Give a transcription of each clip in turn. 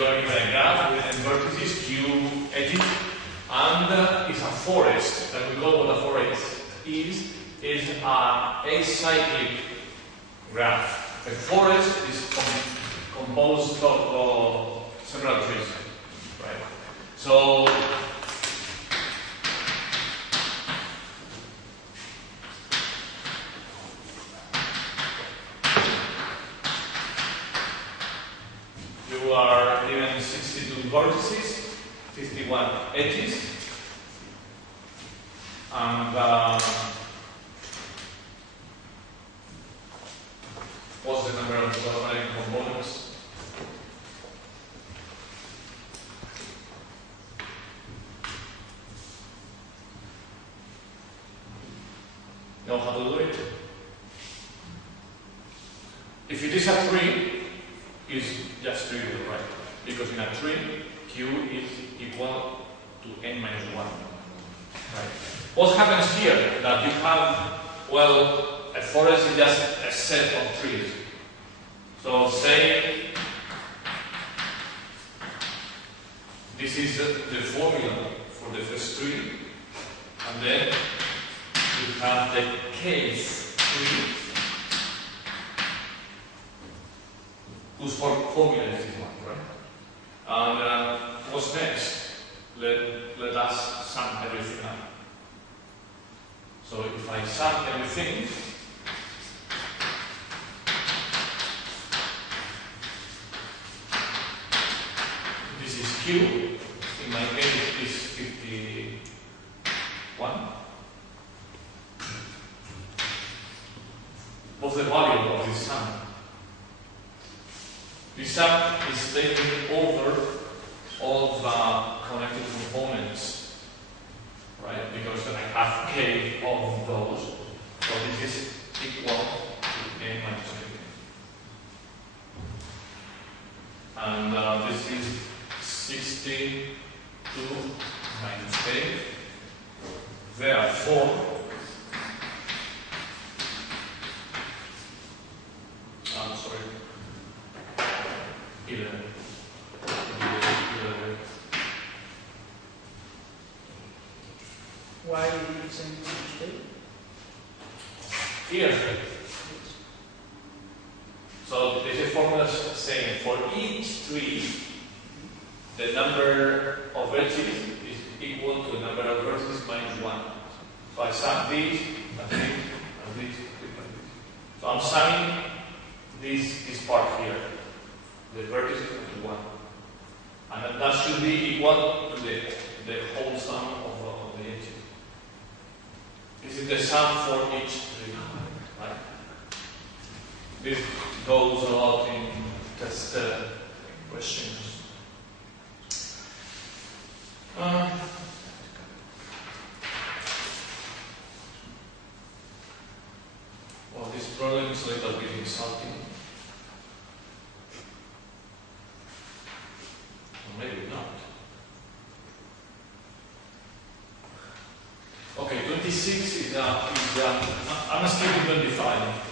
you are given a graph with vertices, Q, edges, and it's a forest. And we know what a forest is a acyclic graph. A forest is composed of several trees, right? So you are given 62 vertices, 51 edges, and what's the number of development components? Know how to do it? If it is a tree, it's just trivial, right? Because in a tree, Q is equal to n minus 1. Right? What happens here? That you have, well, a forest is just a set of trees. So say this is the formula for the first tree, and then you have the case tree whose formula is this one, right? And what's next? Let us sum everything up. So if I sum everything, this is Q, in my case is 51. What's the value of this sum? This sum is taking over all the connected components, right? Because I have K of those, so this is equal to n minus K. And this is 62 minus K. Therefore, I'm sorry, 11. Why did you send it to the Here. So this is formula saying for each tree, the number of vertices is equal to the number of vertices minus 1. So I sum these, and this, and this, and this. So I'm summing this part here, the vertices minus 1. And that should be equal to the whole sum of the edges. This is the sum for each tree, right? This goes a lot in test questions. Well, this problem is a little bit insulting. Or maybe not. Okay, 26 is I'm skipping 25.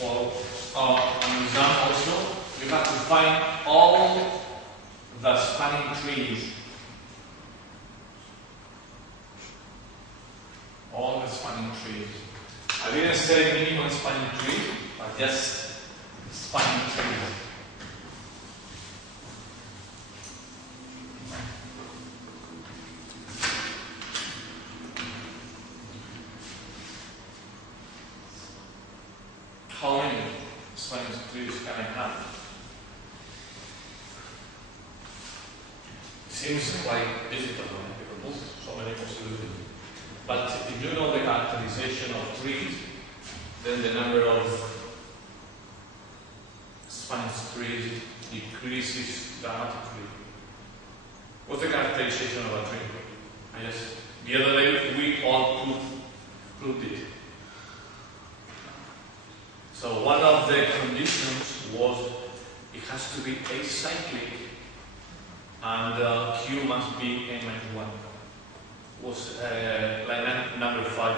Well, on exam also, you have to find all the spanning trees. All the spanning trees. I didn't say minimum spanning tree, but just spanning trees. How many spanning trees can I have? seems quite difficult, right? Because there's so many possibilities. But if you know the characterization of trees, then the number of Spanish trees decreases dramatically. What's the characterization of a tree? The other day we all proved it. So one of the conditions was it has to be acyclic and Q must be n-1. Was line number 5.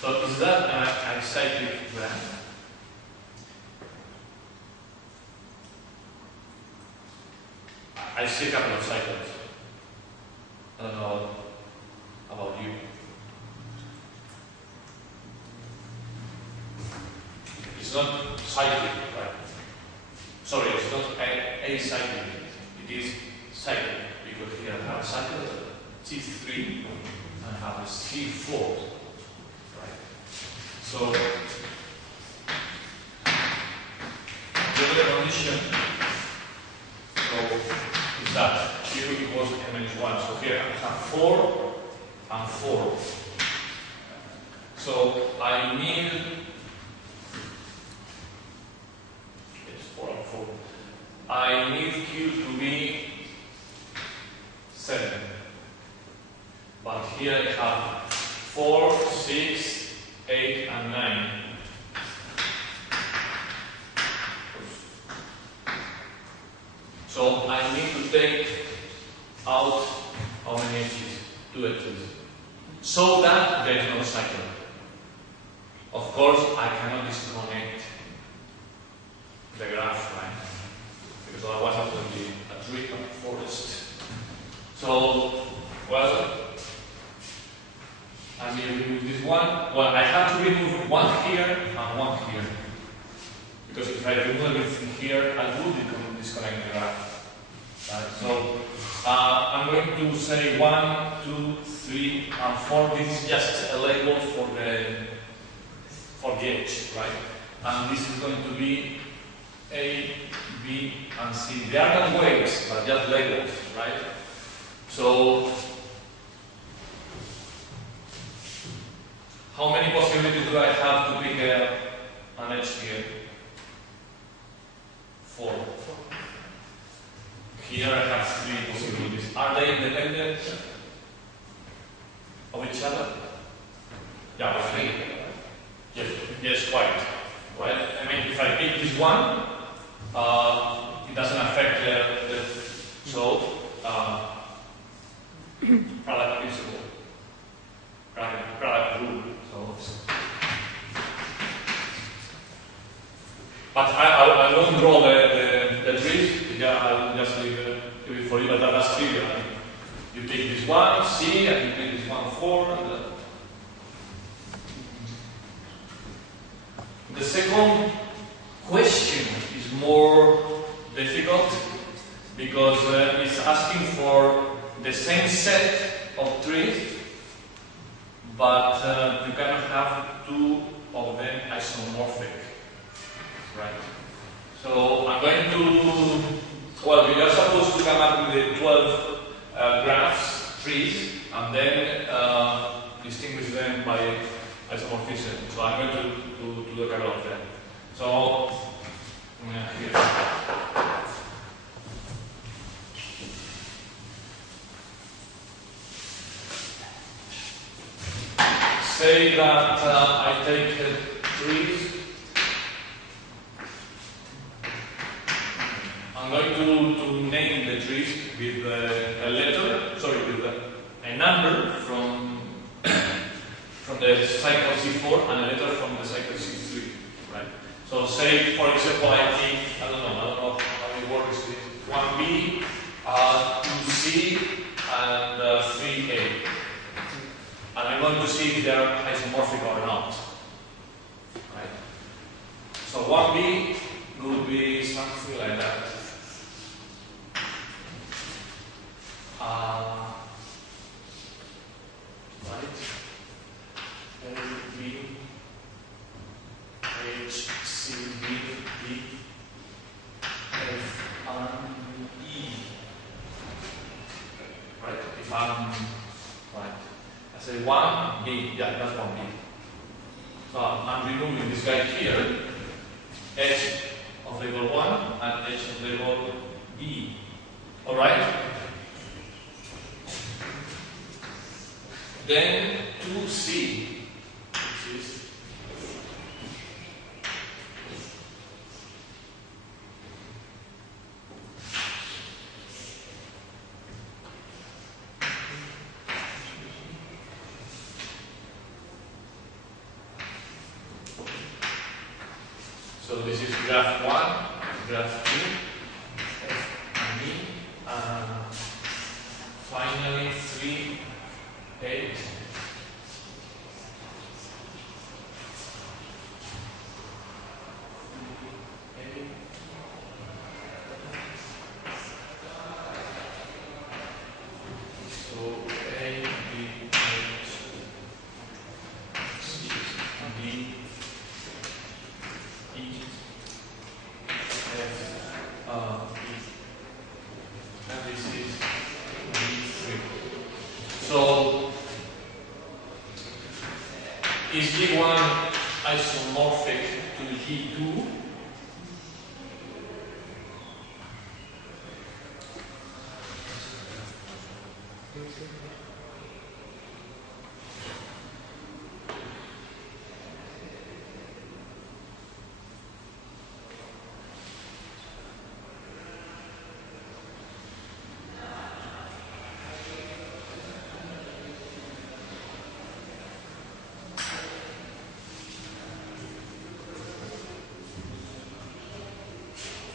So is that an acyclic graph? I see a couple of cycles. I don't know about you. It's not cyclic, right? Sorry, it's not acyclic. It is cyclic because here I have a cycle T3 and I have a C4. Right? So the other condition is that Q equals m-1. So here I have 4 and 4. So I need 4 and 4. I need Q to be 7. But here I have 4, 6, 8, and 9. So I need to take out how many edges? 2 edges. So that there is no cycle. Of course, I cannot disconnect the graph, right? Because otherwise it will be a tree or a forest. So, well, I may remove this one. Well, I have to remove one here and one here. Because if I remove everything here, I will disconnect the graph. Right? So, I'm going to say 1, 2, 3, and 4. This is just a label for the edge, right? And this is going to be A, B, and C. They are not weights, but just labels, right? So, how many possibilities do I have to pick an edge here? 4. Here I have 3 possibilities. Are they independent of each other? Yeah, I think. Yes, quite. Well, I mean, if I pick this one, it doesn't affect product principle, product rule. But I won't draw the trees. Yeah, I will just leave it for you. But that's trivial. You take this one, C, and you take this one, 4. The second question is more difficult because it's asking for the same set of trees, but you cannot have 2 of them isomorphic, right? So I'm going to, well, we are supposed to come up with the 12 graphs, trees, and then distinguish them by isomorphism. So I'm going to do a couple of them. So, here. Say that I take trees. I'm going to name the trees with a letter, with a number from the cycle C4 and a letter from the cycle C3, right? So say, for example, I think, I don't know how it works, 1B, 2C, and 3A. And I'm going to see if they are isomorphic or not, right? So 1B would be something like that. Right? A, B, H, C, B, D, F, and E. say 1B, yeah, that's 1B. So I'm removing this guy here, edge of label 1 and edge of label B. Alright? Then 2C, which is so this is graph 1, graph 2, F and B, and finally 3, 8. Is G1 isomorphic to G2?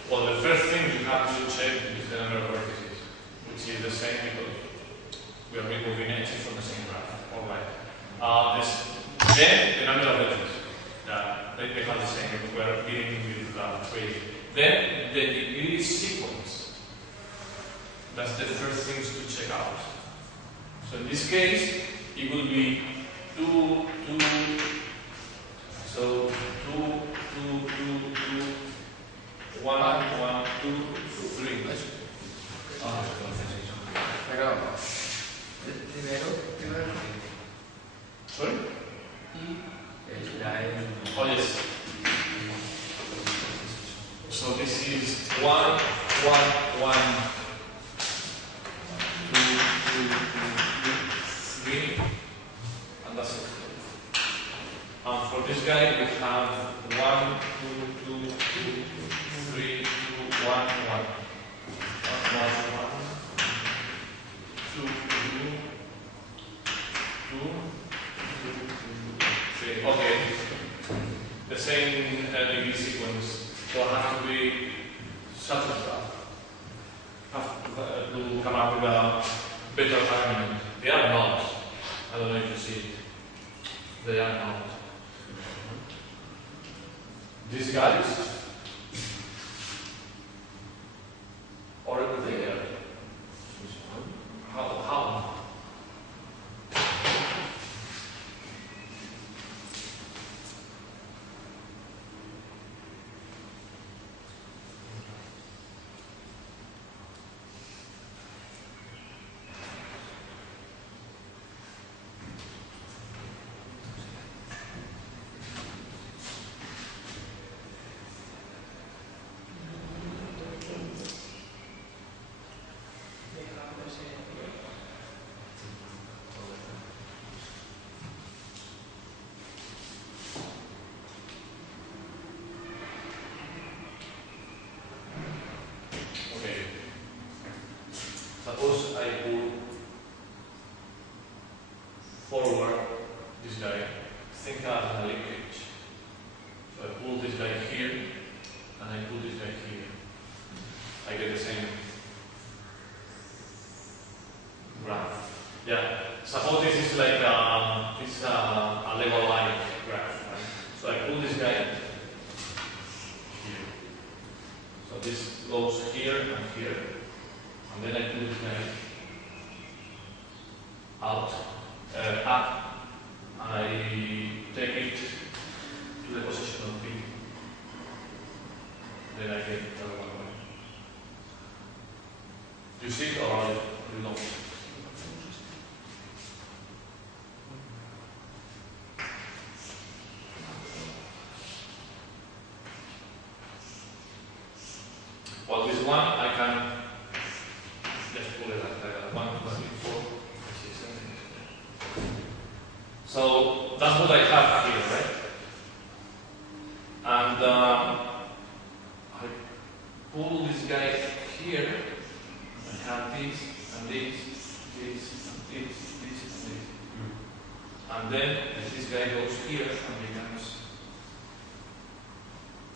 Well, the first thing you have to check is the number of vertices, which is the same because we are removing edges from the same graph. Alright. Then the number of edges. They have the same because we are dealing with 3. Then the degree sequence. That's the first things to check out. So in this case, it will be 2, 2, so 2, 2, 2, 2. 1, 1, 2, 3. Pero, primero. Sorry? Y la E. Oh, yes. So this is 1, 1, 1, 2, 2, 2, 3, and that's it. And for this guy, we have 1, 2, 2, 2, 3, 2, 1, 1. 1, 1, 2, 2, 2, 2, 3. Okay. The same degree sequence. So I have to be such a stuff. Have to come up with a better argument. They are not. I don't know if you see it. They are not. These guys are over there. How? Suppose I pull forward this guy, think as a linkage. So I pull this guy here, and I pull this guy here. I get the same graph. Yeah. Suppose this is like a level-like graph, right? So I pull this guy here. So this goes here and here. And then I pull this guy out, up, and I take it to the position of B. Then I get the other one. Do you see it or you don't? Well, this one I can just pull it like that. 1, 2, 3, 4, 5, 6, 7, 8. So that's what I have here, right? And I pull this guy here. I have this and this, this and this, this and this. And then this guy goes here and becomes.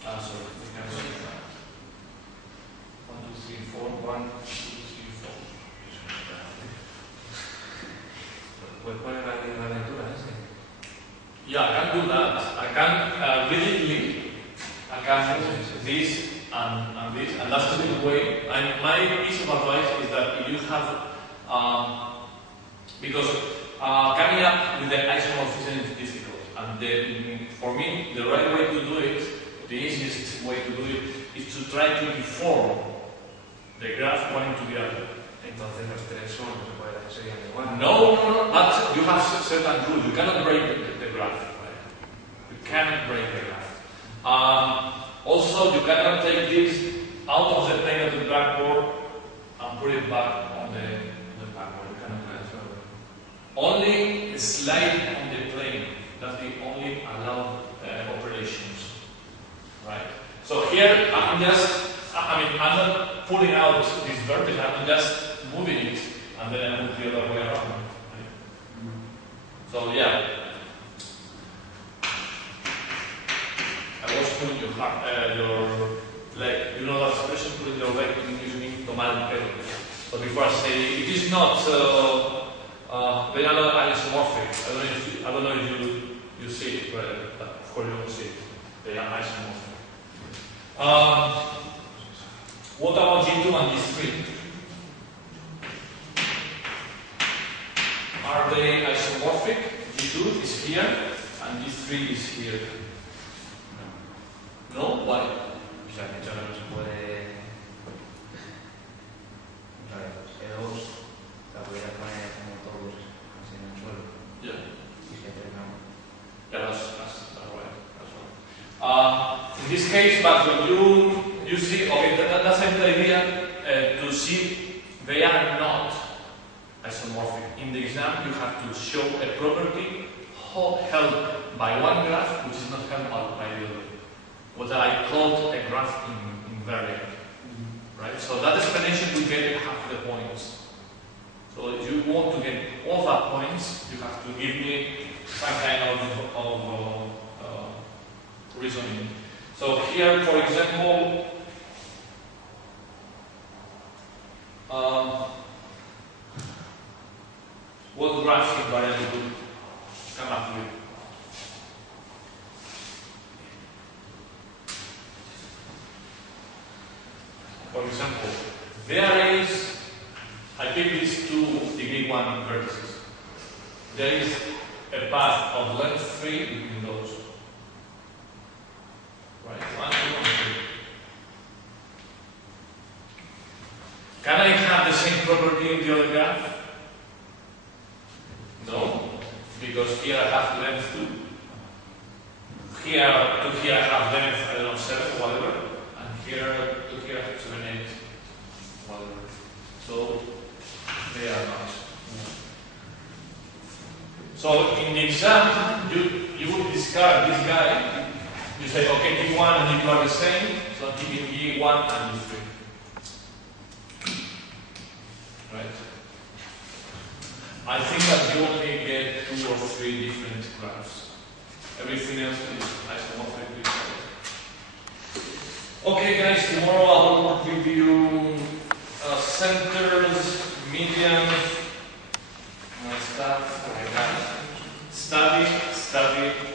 Sorry, becomes 1, 2, 3, 4, 1, 2, 3, 4. ¿Cuál es la lectura ese? Yeah, I can do that. I can digitally, I can this and this, and that's the good way. And my piece of advice is that if you have, because coming up with the isomorphism is difficult, and then for me, the right way to do it, the easiest way to do it, is to try to deform the graph one into the other. Entonces los tres son, se puede decir, serían igual. No, but you have certain rules. You cannot break the graph. Right? You cannot break the graph. Also, you cannot take this out of the plane of the blackboard and put it back on the blackboard. You cannot do that. Only slide on the plane. That's the only allowed operations. Right? So here, I'm not pulling out this vertex. I'm just moving it, and then I move the other way around. Right? So yeah. I was putting your leg. You know that expression, putting your leg in English means tomar el pelo. But before I say it is not, they are not isomorphic. I don't know if you see it, but of course you don't see it. They are isomorphic. What about G2 and G3? Are they isomorphic? G2 is here and G3 is here. No? Why? O sea, de hecho no se puede. E2 la podría poner como todos así en el suelo. Yeah. Y G3 no. Yeah, that's right. That's right. In this case, but when you see, okay, that's the idea to see they are not isomorphic. In the exam, you have to show a property held by one graph, which is not held by the other. What I called a graph invariant. Right? So that explanation will get half the points. So if you want to get all the points, you have to give me some kind of reasoning. So here, for example, what graph invariant would you come up with? For example, there is, I pick these two degree 1 vertices. There is a path of length 3 between those. Right, 1, 2, 1, 3. Can I have the same property in the other graph? No, because here I have length 2. Here to here I have length, I don't know, 7, whatever. And here to here I have 7, 8, whatever. So they are not. So in the exam, you would discard this guy. You say, okay, D1 and D2 are the same, so I'm keeping D1 and D3. Right? I think that you only get 2 or 3 different graphs. Everything else is isomorphic. Okay guys, tomorrow I will work with you centers, median, stuff like that. Study.